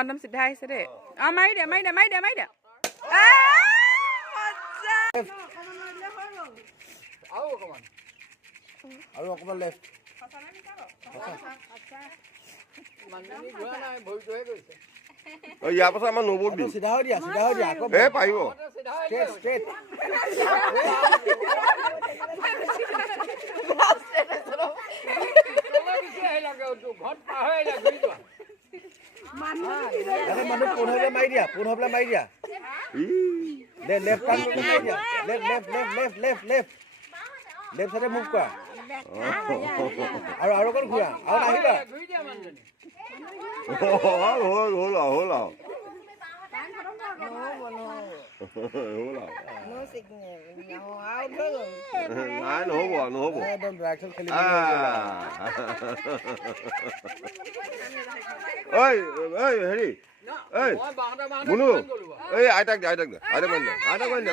একদম চিধা আহিছে দেই মাৰি দে আৰু অকমান লেফট ইয়াৰ পাছত আমাৰ নবৌত দিম চিধা হৈ দিয়া আকৌ পাৰিব ষ্ট্ৰেট মানুহ পোন হৈ মাৰি দিয়া লেফট টাৰ্ণ কৰি মাৰি দিয়া লেফট চাইডে মুভ কৰা আৰু অকণ ঘূৰা আৰু নাহিবা হ'ল নাই নহ'ব একদম ডাইৰেকশ্যন খেলি হেৰি মুনু এই আইতাক দে